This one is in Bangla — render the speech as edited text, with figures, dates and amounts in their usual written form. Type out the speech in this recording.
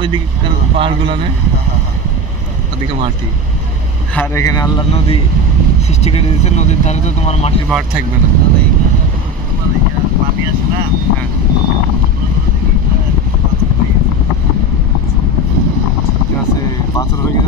ওইদিকে পাহাড়গুলো নেই, ওদিকে মাটি। আর এখানে আল্লাহ নদী সৃষ্টি করে দিয়েছে, নদীর ধারে তো তোমার মাটির পাহাড় থাকবে না। পানি আসে না, হ্যাঁ ঠিক আছে, পাথর হয়ে